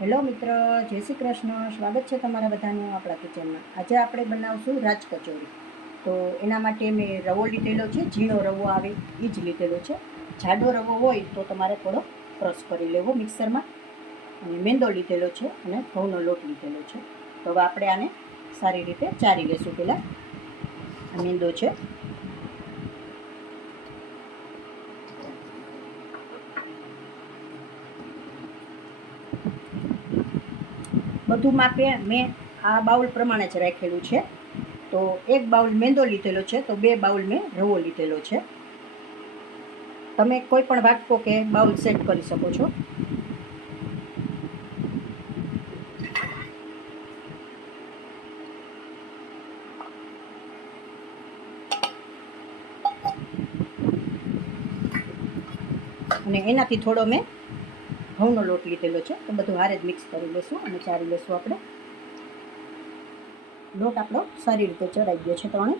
Hello મિત્ર, જય શ્રી કૃષ્ણ. સ્વાગત છે તમારા બધાનું આપણા કિચનમાં. આજે આપણે બનાવશું રાજ કચોરી. તો એના માટે મેં રવો લીધેલો છે, ઝીણો રવો આવે એ જ લીધેલો છે. જાડો રવો હોય તો તમારે થોડો ક્રશ કરી લેવો મિક્સરમાં. અને મેંદો લીધેલો છે અને ઘઉંનો લોટ લીધેલો છે. તો હવે આપણે આને સારી રીતે ચારી લેશું. પહેલાં આ મેંદો છે, બધું માપે મેં આ બાઉલ પ્રમાણે જ રાખેલું છે. તો એક બાઉલ મેંદો લીધેલો છે, તો 2 બાઉલ મેં રવો લીધેલો છે. તમે કોઈ પણ વાટકો કે બાઉલ સેટ કરી શકો છો. અને એનાથી થોડો મેં ઘઉંનો લોટ લીધેલો છે. તો બધું હારે જ મિક્સ કરી લઈશું અને ચારી લઈશું. આપણે લોટ આપણો સારી રીતે ચડાઈ ગયો છે. ત્રણે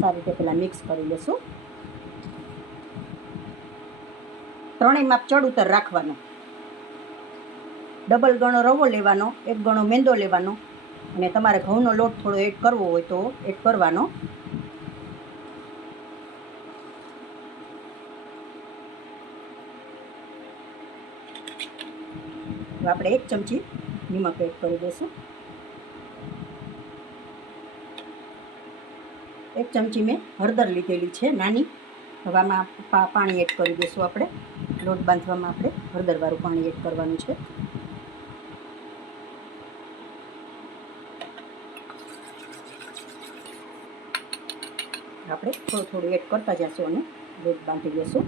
સારી રીતે પહેલાં મિક્સ કરી લઈશું. ત્રણેય માપ ચડ ઉતર રાખવાનો. ડબલ ગણો રવો લેવાનો, 1 ગણો મેંદો લેવાનો, અને તમારે ઘઉંનો લોટ થોડો એડ કરવો હોય તો એડ કરવાનો. આપણે 1 ચમચી નિમક એડ કરી દઈશું. 1 ચમચી મેં હળદર લીધેલી છે નાની. હવે આમાં પાણી એડ કરી દઈશું. આપણે લોટ બાંધવામાં આપણે હળદરવાળું પાણી એડ કરવાનું છે. આપણે થોડું થોડું એડ કરતા જઈશું અને લોટ બાંધી દઈશું.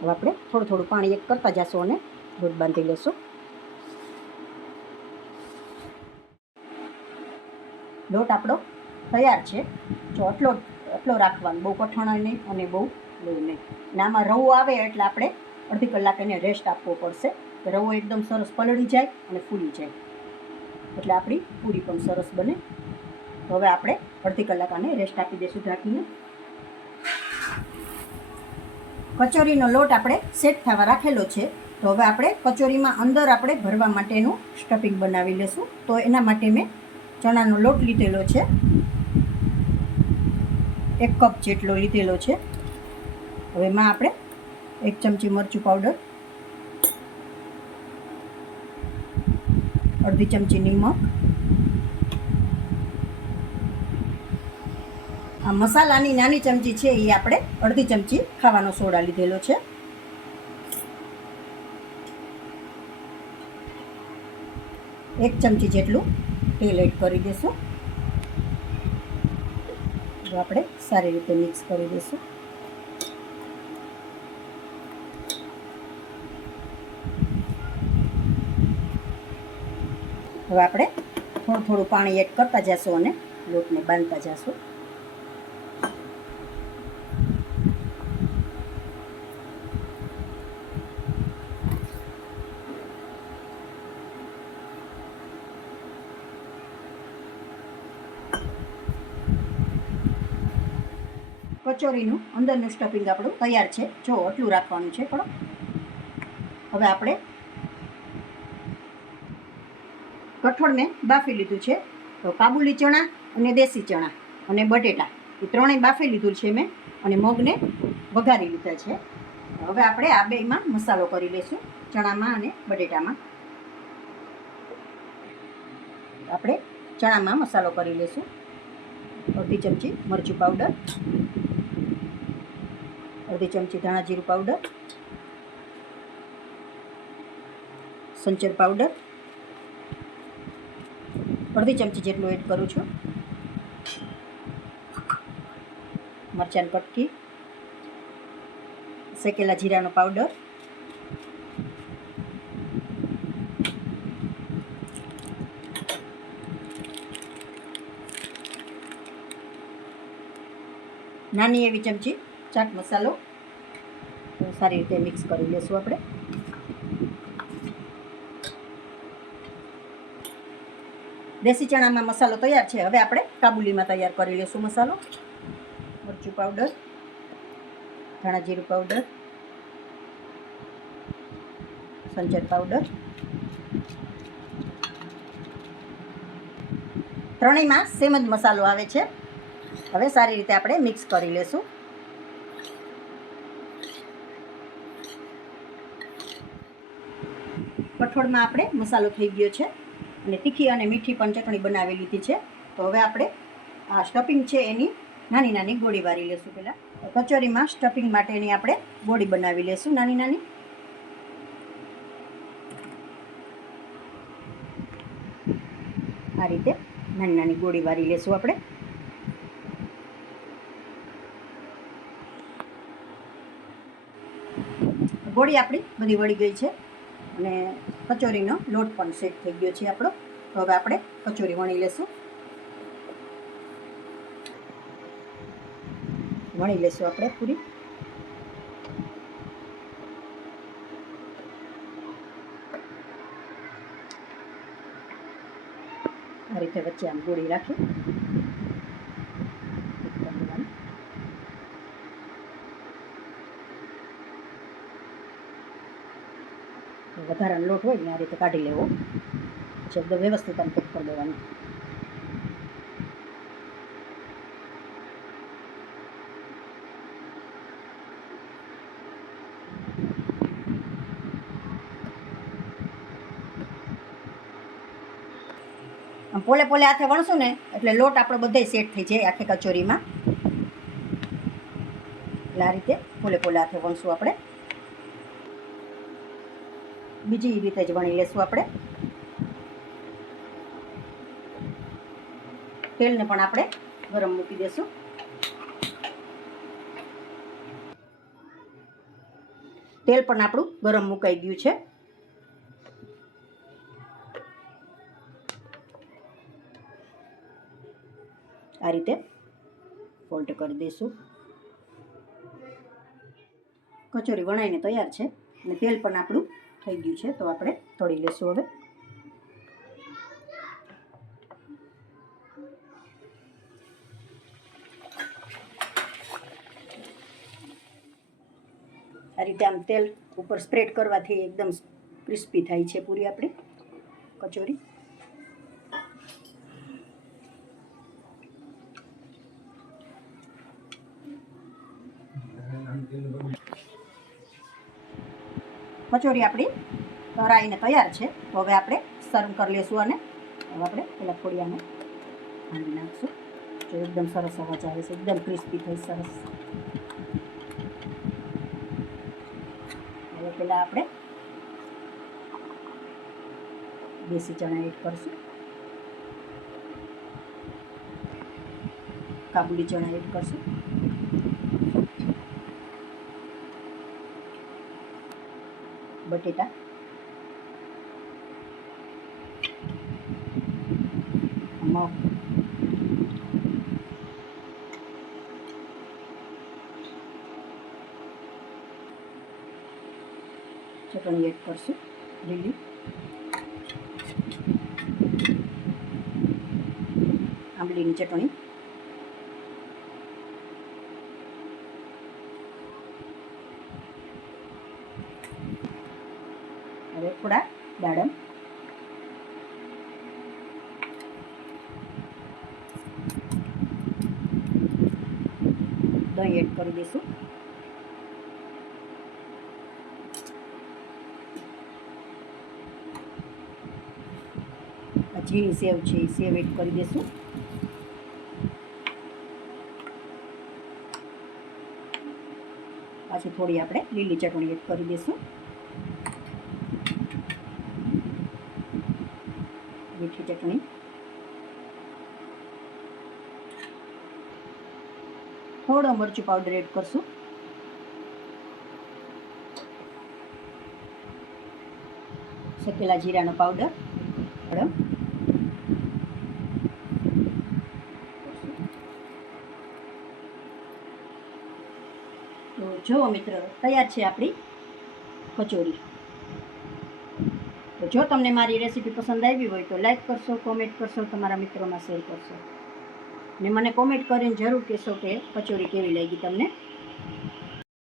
હવે આપણે થોડું થોડું પાણી એડ કરતા જઈશું અને લોટ બાંધી લઈશું. લોટ આપણો તૈયાર છે. જો આટલો રાખવાનો, બહુ કઠણ નહીં અને બહુ લોહી નહીં. અને આમાં રવો આવે એટલે આપણે અડધી કલાક એને રેસ્ટ આપવો પડશે. રવો એકદમ સરસ પલળી જાય અને ફૂલી જાય એટલે આપણી પૂરી પણ સરસ બને. હવે આપણે અડધી કલાક આને રેસ્ટ આપી દઈશું ઢાંકીને. કચોરીનો લોટ આપણે સેટ થવા રાખેલો છે. તો હવે આપણે કચોરીમાં અંદર આપણે ભરવા માટેનું સ્ટફિંગ બનાવી લઈશું. તો એના માટે મેં ચણાનો લોટ લીધેલો છે, 1 કપ જેટલો લીધેલો છે. હવે એમાં આપણે 1 ચમચી મરચું પાવડર, અડધી ચમચી નિમક, આ મસાલાની નાની ચમચી છે એ આપણે અડધી ચમચી ખાવાનો સોડા લીધેલો છે. એક ચમચી જેટલું તેલ એડ કરી દઈશું. આપણે સારી રીતે મિક્સ કરી દઈશું. હવે આપણે થોડું થોડું પાણી એડ કરતા જઈશું અને લોટને બાંધતા જઈશું. કચોરીનું અંદરનું સ્ટફિંગ આપણું તૈયાર છે. જો આટલું રાખવાનું છે પણ. હવે આપણે કઠોળ મેં બાફી લીધું છે. તો કાબુલી ચણા અને દેશી ચણા અને બટેટા એ ત્રણેય બાફી લીધું છે મેં, અને મગને વઘારી લીધા છે. હવે આપણે આ બેયમાં મસાલો કરી લઈશું, ચણામાં અને બટેટામાં. આપણે ચણામાં મસાલો કરી લઈશું. અડધી ચમચી મરચું પાવડર, અડધી ચમચી ધાણા જીરું પાવડર, સંચર પાવડર અડધી ચમચી જેટલું એડ કરું છું. મરચાંની કટકી, શેકેલા જીરાનો પાવડર, નાની એવી ચમચી ચાટ મસાલો. સારી રીતે મિક્સ કરી લઈશું આપણે. દેશી ચણામાં મસાલો તૈયાર છે. હવે આપણે કાબુલીમાં તૈયાર કરી લઈશું મસાલો. મરચું પાવડર, ધાણા જીરું પાવડર, સંચર પાવડર, ત્રણેયમાં સેમ જ મસાલો આવે છે. હવે સારી રીતે આપણે મિક્સ કરી લેશું. કઠોળમાં આપણે મસાલો થઈ ગયો છે અને તીખી અને મીઠી પણ ચટણી બનાવી લીધી છે. તો હવે આપણે આ સ્ટફિંગ છે એની નાની નાની ગોળી વારી લેશું. પહેલાં કચોરીમાં સ્ટફિંગ માટેની આપણે ગોળી બનાવી લેશું નાની નાની. આ રીતે નાની નાની ગોળી વારી લેશું આપણે. ગોળી આપણી બધી વળી ગઈ છે અને કચોરીનો લોટ પણ સેટ થઈ ગયો છે આપણો. તો હવે આપણે કચોરી વણી લેશું. વણી લેશું આપણે પૂરી. આ રીતે વચ્ચે આમ ગોળી રાખી વધારાનો લોટ હોય ને આ રીતે કાઢી લેવો. પછી એકદમ વ્યવસ્થિત આમ પેક કરી દેવાનું. આમ પોલે પોલે હાથે વણશું ને એટલે લોટ આપણો બધે સેટ થઈ જાય આખી કચોરીમાં. એટલે આ રીતે પોલે પોલે હાથે વણશું આપણે. બીજી રીતે જ વણી લેશું આપણે. તેલને પણ આપણે ગરમ મૂકી દેશું. તેલ પણ આપણું ગરમ મુકાઈ ગયું છે. આ રીતે ફોલ્ડ કરી દઈશું. કચોરી વણાઈને તૈયાર છે અને તેલ પણ આપણું થઈ ગયું છે. તો આપણે તળી લેશું હવે. આ રીતે આમ તેલ ઉપર સ્પ્રેડ કરવાથી એકદમ ક્રિસ્પી થાય છે પૂરી આપણી કચોરી. કચોરી આપણી તળાઈને તૈયાર છે. તો હવે આપણે સર્વ કરી લઈશું. અને હવે આપણે પેલા થોડી આને હાંડી નાખશું. જો એકદમ સરસ અવાજ આવે છે, એકદમ ક્રિસ્પી થઈ સરસ. હવે પહેલાં આપણે દેશી ચણા એડ કરશું, કાબુલી ચણા એડ કરશું, બટેટા, મગ, ચટણી એડ કરશું લીલી, આંબલીની ચટણી, હવે થોડા દાડમ, દહીં એડ કરી દઈશું. ઝીણી સેવ છે એ સેવ એડ કરી દઈશું. પાછી થોડી આપણે લીલી ચટણી એડ કરી દઈશું, મીઠી ચટણી, થોડો મરચું પાવડર એડ કરશું, શેકેલા જીરાનો પાવડર, તો જુઓ મિત્ર, તૈયાર છે આપણી કચોરી. તો જો તમને મારી રેસીપી પસંદ આવી હોય તો લાઈક કરશો, કોમેન્ટ કરશો, તમારા મિત્રોમાં શેર કરશો ને મને કોમેન્ટ કરીને જરૂર કહેશો કે કચોરી કેવી લાગી તમને.